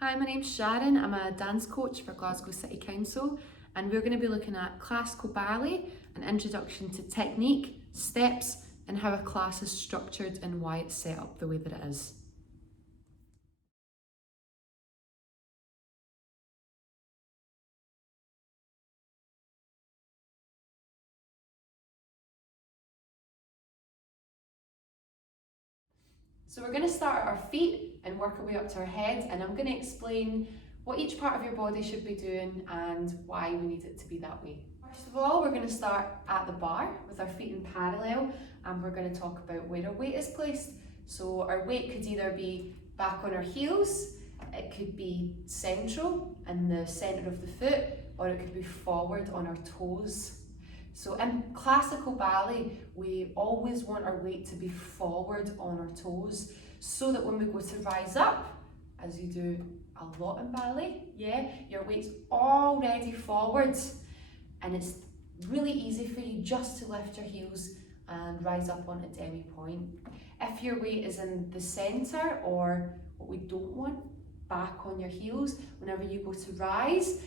Hi, my name's Sharon. I'm a dance coach for Glasgow City Council, and we're going to be looking at classical ballet, an introduction to technique, steps, and how a class is structured and why it's set up the way that it is. So we're going to start at our feet and work our way up to our head, and I'm going to explain what each part of your body should be doing and why we need it to be that way. First of all, we're going to start at the bar with our feet in parallel, and we're going to talk about where our weight is placed. So our weight could either be back on our heels, it could be central in the centre of the foot, or it could be forward on our toes. So in classical ballet, we always want our weight to be forward on our toes, so that when we go to rise up, as you do a lot in ballet, your weight's already forward, and it's really easy for you just to lift your heels and rise up on a demi-point. If your weight is in the centre, or what we don't want, back on your heels, whenever you go to rise,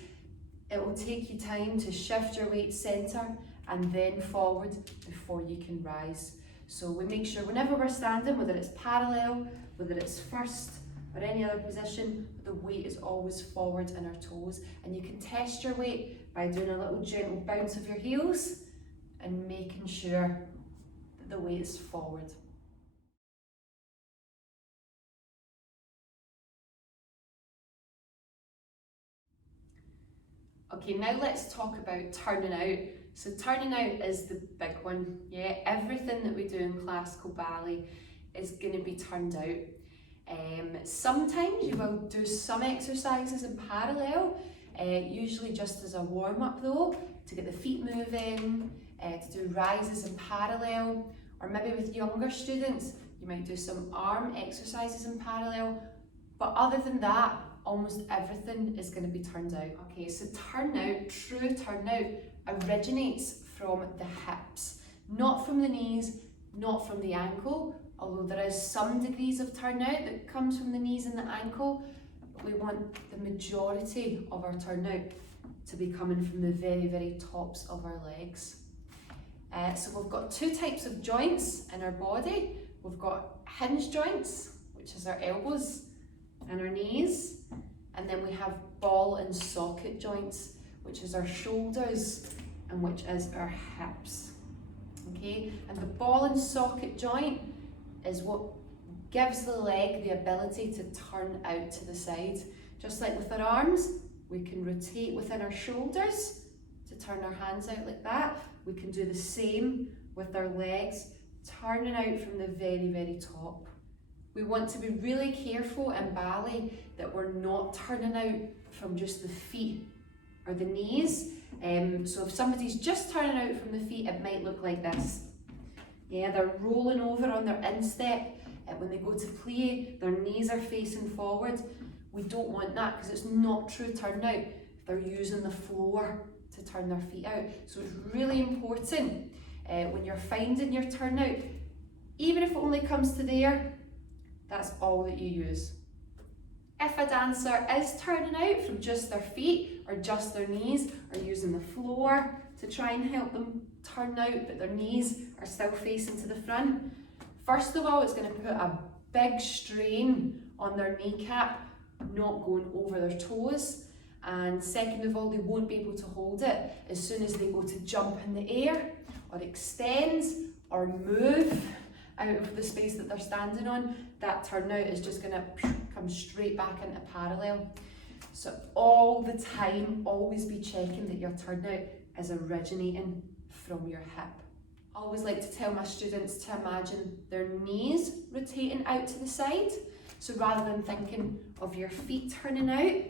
it will take you time to shift your weight centre and then forward before you can rise. So we make sure whenever we're standing, whether it's parallel, whether it's first or any other position, the weight is always forward in our toes. And you can test your weight by doing a little gentle bounce of your heels and making sure that the weight is forward. Okay, now let's talk about turning out. So turning out is the big one, everything that we do in classical ballet is going to be turned out. Sometimes you will do some exercises in parallel, usually just as a warm-up though, to get the feet moving, to do rises in parallel, or maybe with younger students, you might do some arm exercises in parallel, but other than that, almost everything is going to be turned out. Okay, so turnout, true turnout, originates from the hips, not from the knees, not from the ankle, although there is some degrees of turnout that comes from the knees and the ankle. But we want the majority of our turnout to be coming from the very, very tops of our legs. So we've got two types of joints in our body. We've got hinge joints, which is our elbows and our knees, and then we have ball and socket joints, which is our shoulders and which is our hips. Okay, and the ball and socket joint is what gives the leg the ability to turn out to the side. Just like with our arms, we can rotate within our shoulders to turn our hands out like that. We can do the same with our legs, turning out from the very, very top. We want to be really careful in ballet that we're not turning out from just the feet or the knees. So if somebody's just turning out from the feet, it might look like this. They're rolling over on their instep. When they go to plie, their knees are facing forward. We don't want that because it's not true turnout. They're using the floor to turn their feet out. So it's really important when you're finding your turnout, even if it only comes to there, that's all that you use. If a dancer is turning out from just their feet or just their knees, or using the floor to try and help them turn out, but their knees are still facing to the front, first of all, it's going to put a big strain on their kneecap, not going over their toes. And second of all, they won't be able to hold it as soon as they go to jump in the air, or extend, or move out of the space that they're standing on. That turnout is just going to come straight back into parallel. So all the time, always be checking that your turnout is originating from your hip. I always like to tell my students to imagine their knees rotating out to the side. So rather than thinking of your feet turning out,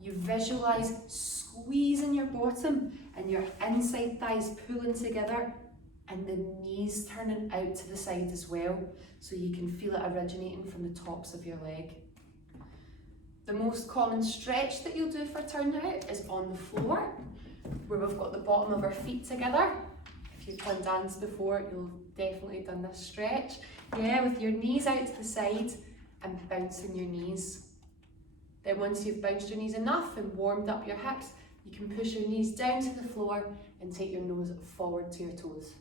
you visualise squeezing your bottom and your inside thighs pulling together, and the knees turning out to the side as well, so you can feel it originating from the tops of your leg. The most common stretch that you'll do for turnout is on the floor, where we've got the bottom of our feet together. If you've done dance before, you'll definitely done this stretch. With your knees out to the side and bouncing your knees. Then once you've bounced your knees enough and warmed up your hips, you can push your knees down to the floor and take your nose forward to your toes.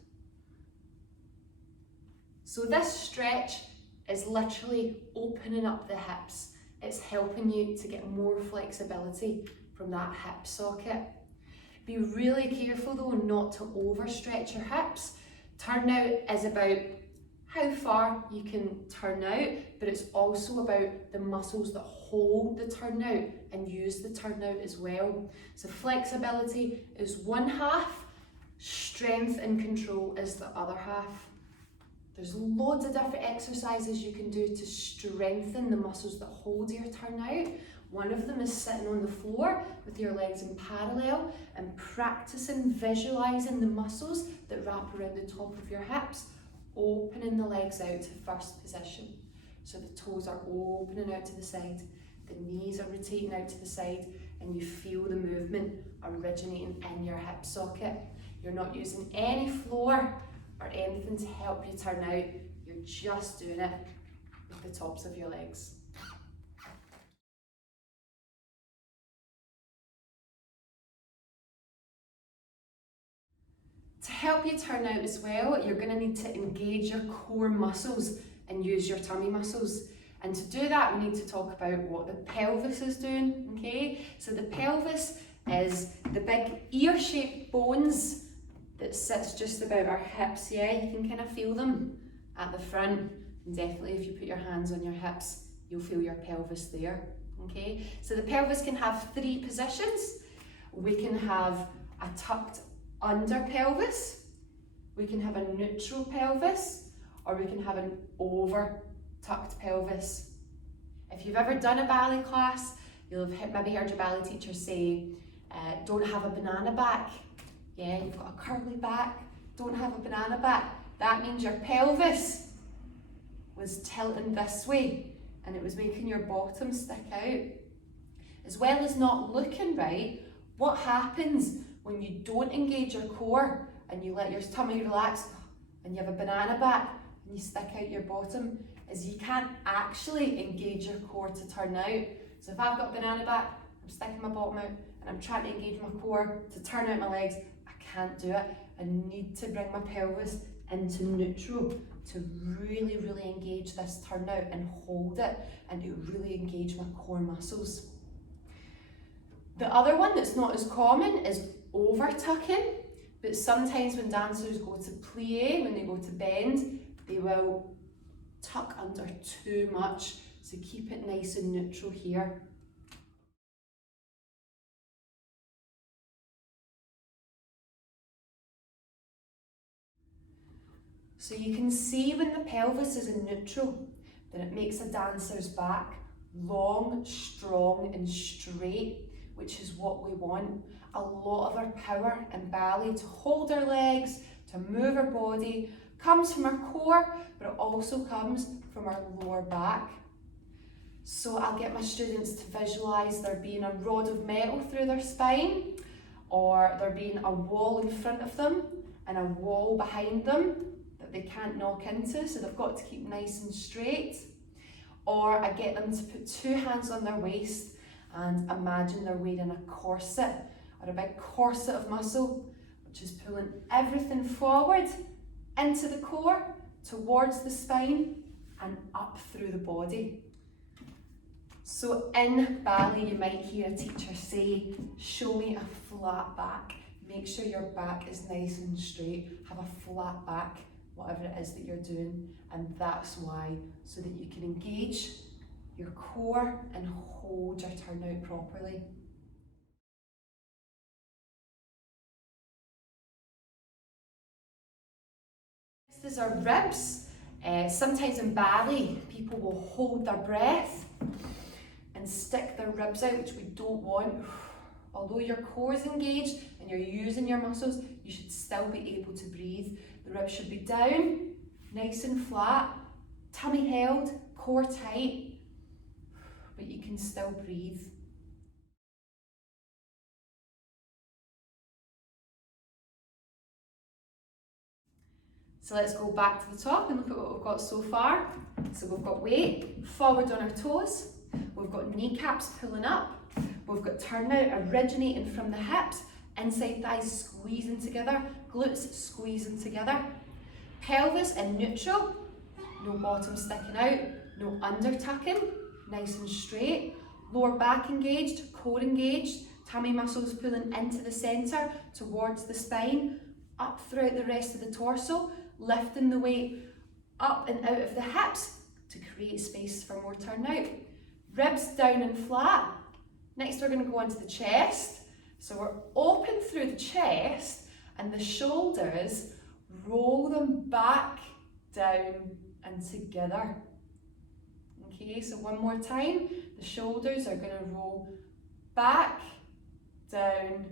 So this stretch is literally opening up the hips. It's helping you to get more flexibility from that hip socket. Be really careful though not to overstretch your hips. Turnout is about how far you can turn out, but it's also about the muscles that hold the turnout and use the turnout as well. So flexibility is one half, strength and control is the other half. There's loads of different exercises you can do to strengthen the muscles that hold your turnout. One of them is sitting on the floor with your legs in parallel and practicing visualising the muscles that wrap around the top of your hips, opening the legs out to first position. So the toes are opening out to the side, the knees are rotating out to the side, and you feel the movement originating in your hip socket. You're not using any floor or anything to help you turn out, you're just doing it with the tops of your legs. To help you turn out as well, you're going to need to engage your core muscles and use your tummy muscles. And to do that, we need to talk about what the pelvis is doing, okay? So the pelvis is the big ear-shaped bones that sits just about our hips, yeah? You can kind of feel them at the front, and definitely if you put your hands on your hips, you'll feel your pelvis there, okay? So the pelvis can have three positions. We can have a tucked under pelvis, we can have a neutral pelvis, or we can have an over tucked pelvis. If you've ever done a ballet class, you'll have maybe heard your ballet teacher say, don't have a banana back. Yeah, you've got a curly back, don't have a banana back. That means your pelvis was tilting this way and it was making your bottom stick out. As well as not looking right, what happens when you don't engage your core and you let your tummy relax and you have a banana back and you stick out your bottom, is you can't actually engage your core to turn out. So if I've got a banana back, I'm sticking my bottom out and I'm trying to engage my core to turn out my legs, I can't do it. I need to bring my pelvis into neutral to really, really engage this turnout and hold it and to really engage my core muscles. The other one that's not as common is over tucking, but sometimes when dancers go to plie, when they go to bend, they will tuck under too much, so keep it nice and neutral here. So you can see when the pelvis is in neutral, then it makes a dancer's back long, strong and straight, which is what we want. A lot of our power in ballet to hold our legs, to move our body, comes from our core, but it also comes from our lower back. So I'll get my students to visualise there being a rod of metal through their spine, or there being a wall in front of them and a wall behind them that they can't knock into, so they've got to keep nice and straight. Or I get them to put two hands on their waist and imagine they're wearing a corset, or a big corset of muscle, which is pulling everything forward into the core, towards the spine and up through the body. So in ballet you might hear a teacher say, show me a flat back. Make sure your back is nice and straight, have a flat back, whatever it is that you're doing, and that's why, so that you can engage your core and hold your turnout properly. Next is our ribs. Sometimes in ballet, people will hold their breath and stick their ribs out, which we don't want. Although your core is engaged and you're using your muscles, you should still be able to breathe. The ribs should be down, nice and flat, tummy held, core tight, but you can still breathe. So let's go back to the top and look at what we've got so far. So we've got weight, forward on our toes, We've got kneecaps pulling up. We've got turnout originating from the hips, inside thighs squeezing together, glutes squeezing together. Pelvis in neutral, no bottom sticking out, no under tucking, nice and straight. Lower back engaged, core engaged, tummy muscles pulling into the centre towards the spine, up throughout the rest of the torso, lifting the weight up and out of the hips to create space for more turnout. Ribs down and flat. Next we're going to go onto the chest. So we're open through the chest and the shoulders, roll them back, down and together. Okay, so one more time. The shoulders are going to roll back, down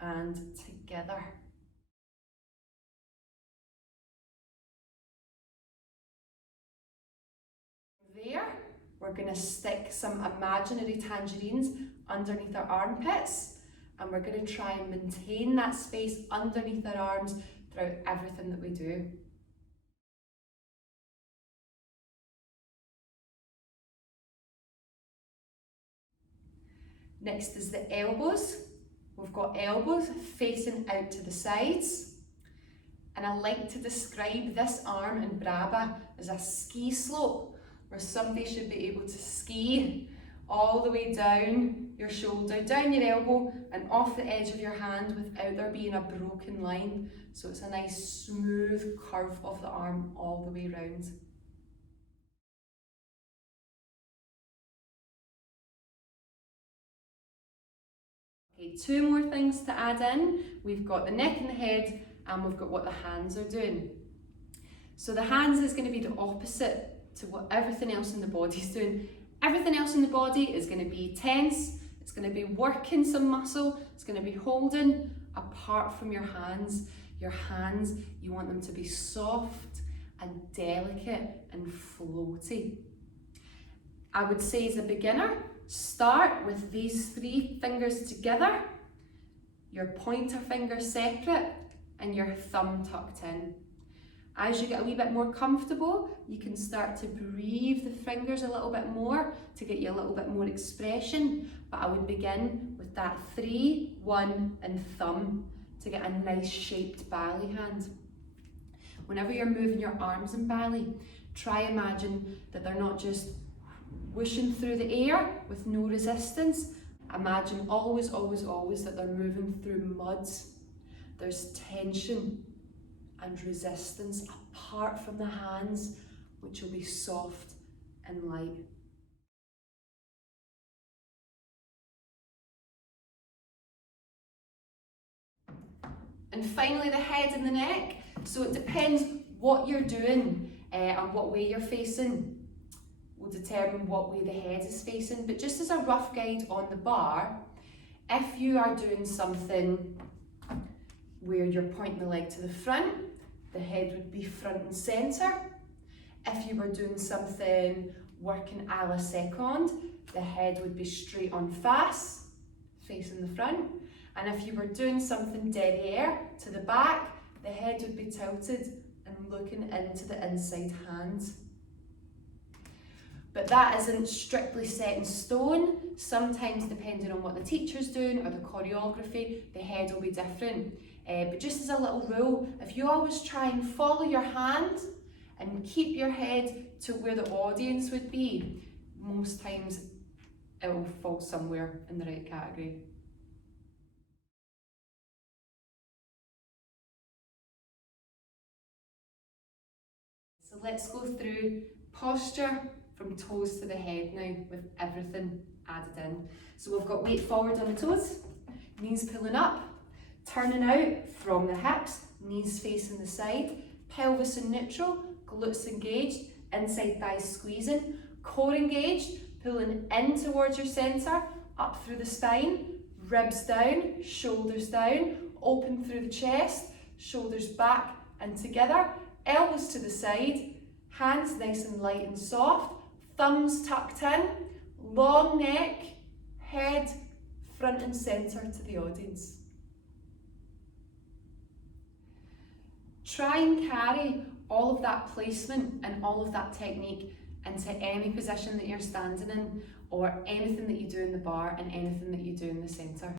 and together. There, we're going to stick some imaginary tangerines underneath our armpits, and we're going to try and maintain that space underneath our arms throughout everything that we do. Next is the elbows. We've got elbows facing out to the sides. And I like to describe this arm in Braba as a ski slope, where somebody should be able to ski all the way down your shoulder, down your elbow and off the edge of your hand without there being a broken line. So it's a nice smooth curve of the arm all the way round. Okay, two more things to add in. We've got the neck and the head, and we've got what the hands are doing. So the hands is going to be the opposite to what everything else in the body is doing. Everything else in the body is going to be tense, it's going to be working some muscle, it's going to be holding, apart from your hands. Your hands, you want them to be soft and delicate and floaty. I would say as a beginner, start with these three fingers together, your pointer finger separate and your thumb tucked in. As you get a wee bit more comfortable, you can start to breathe the fingers a little bit more to get you a little bit more expression. But I would begin with that 3, 1 and thumb to get a nice shaped ballet hand. Whenever you're moving your arms in ballet, try imagine that they're not just whooshing through the air with no resistance. Imagine always, always, always that they're moving through mud. There's tension and resistance apart from the hands, which will be soft and light. And finally the head and the neck. So it depends what you're doing and what way you're facing will determine what way the head is facing. But just as a rough guide on the bar, if you are doing something where you're pointing the leg to the front, the head would be front and centre. If you were doing something working a la seconde, the head would be straight on face, facing the front. And if you were doing something dead air to the back, the head would be tilted and looking into the inside hand. But that isn't strictly set in stone. Sometimes, depending on what the teacher's doing or the choreography, the head will be different. But just as a little rule, if you always try and follow your hand and keep your head to where the audience would be, most times it will fall somewhere in the right category. So let's go through posture from toes to the head now with everything added in. So we've got weight forward on the toes, knees pulling up, turning out from the hips, knees facing the side, pelvis in neutral, glutes engaged, inside thighs squeezing, core engaged, pulling in towards your centre, up through the spine, ribs down, shoulders down, open through the chest, shoulders back and together, elbows to the side, hands nice and light and soft, thumbs tucked in, long neck, head front and centre to the audience. Try and carry all of that placement and all of that technique into any position that you're standing in, or anything that you do in the bar and anything that you do in the centre.